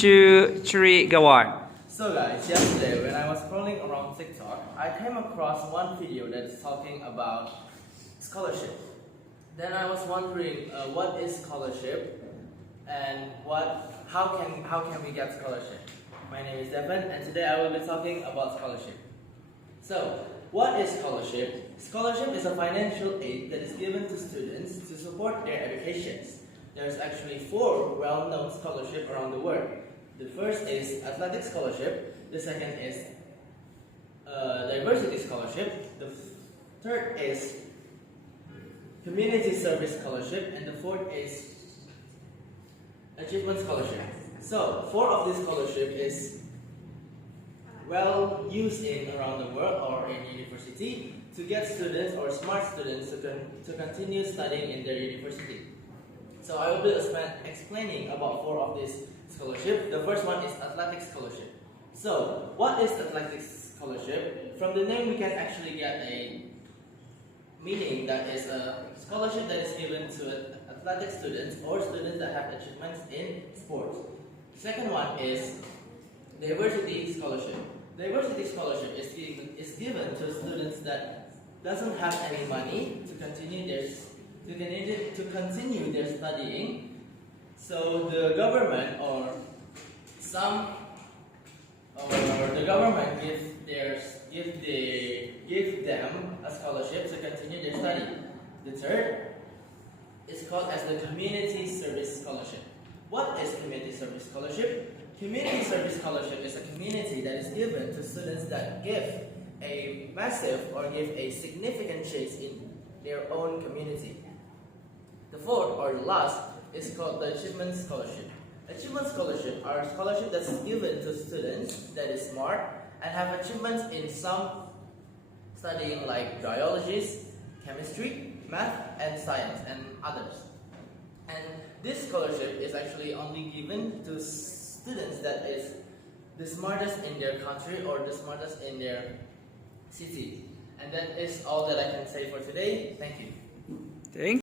2, 3, go on. So guys, yesterday when I was scrolling around TikTok, I came across one video that's talking about scholarship. Then I was wondering what is scholarship and how can we get scholarship? My name is Devin and today I will be talking about scholarship. So, what is scholarship? Scholarship is a financial aid that is given to students to support their educations. There's actually 4 well-known scholarships around the world. The first is athletic scholarship, the second is diversity scholarship, the third is community service scholarship, and the fourth is achievement scholarship. So 4 of these scholarships is well used in around the world or in university to get students or smart students to continue studying in their university. So I will be explaining about 4 of these scholarships. The first one is athletic scholarship. So what is athletic scholarship? From the name we can actually get a meaning that is a scholarship that is given to athletic students or students that have achievements in sports. The second one is diversity scholarship. Diversity scholarship is given to students that doesn't have any money to continue their studying. So the government give them a scholarship to continue their study. The third is called as the community service scholarship. What is community service scholarship? Community service scholarship is a community that is given to students that give a massive or give a significant change in their own community. The fourth or the last is called the achievement scholarship. Achievement scholarship are a scholarship that's given to students that is smart and have achievements in some studying like biology, chemistry, math, and science, and others. And this scholarship is actually only given to students that is the smartest in their country or the smartest in their city. And that is all that I can say for today. Thank you. Thank